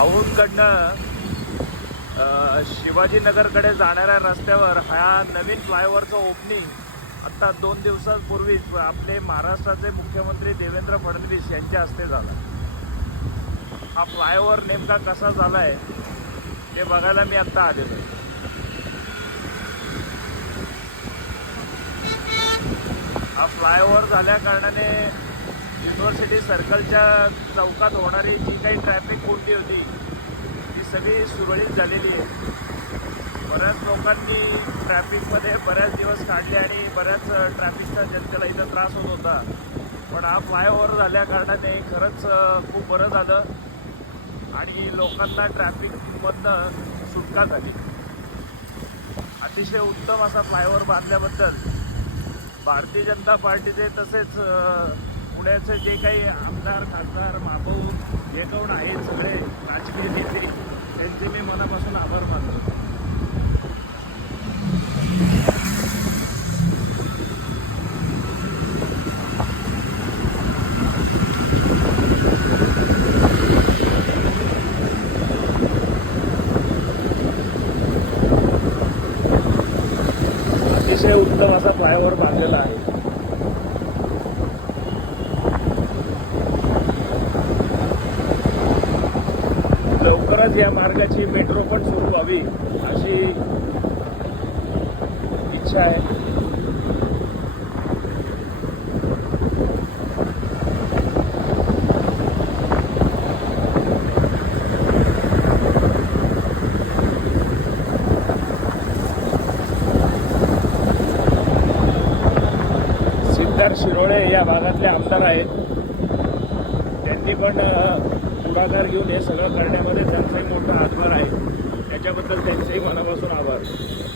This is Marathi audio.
औंधकडनं शिवाजीनगरकडे जाणाऱ्या रस्त्यावर हा नवीन फ्लायओव्हरचं ओपनिंग आत्ता दोन दिवसांपूर्वीच आपले महाराष्ट्राचे मुख्यमंत्री देवेंद्र फडणवीस यांच्या हस्ते झाला. हा फ्लायओव्हर नेमका कसा झाला आहे हे बघायला मी आत्ता आलेलो आहे. हा फ्लायओव्हर झाल्या कारणाने युनिव्हर्सिटी सर्कलच्या चौकात होणारी जी काही ट्रॅफिक कोंडी होती ती सगळी सुरळीत झालेली आहे. बऱ्याच लोकांनी ट्रॅफिकमध्ये बऱ्याच दिवस काढले आणि बऱ्याच ट्रॅफिकचा जनतेला इथं त्रास होत होता. पण हा फ्लायओव्हर झाल्या कारणाने खरंच खूप बरं झालं आणि लोकांना ट्रॅफिकमधनं सुटका झाली अतिशय उत्तम असा फ्लायओव्हर बांधल्याबद्दल भारतीय जनता पार्टीचे तसेच पुण्याचं जे काही आमदार खासदार महाभाऊ जे कोण आहेत सगळे राजकीय नेते त्यांचे मी मनापासून आभार मानतो. अतिशय उत्तम असा फ्लायओव्हर बांधलेला आहे. लवकरच या मार्गाची मेट्रो पण सुरू व्हावी अशी इच्छा आहे. सिद्धार्थ शिरोळे या भागातले आमदार आहेत. त्यांनी पण पुढाकार घेऊन हे सगळं करण्यामध्ये त्यांचाही मोठा हातभार आहे. त्याच्याबद्दल त्यांचेही मनापासून आभार.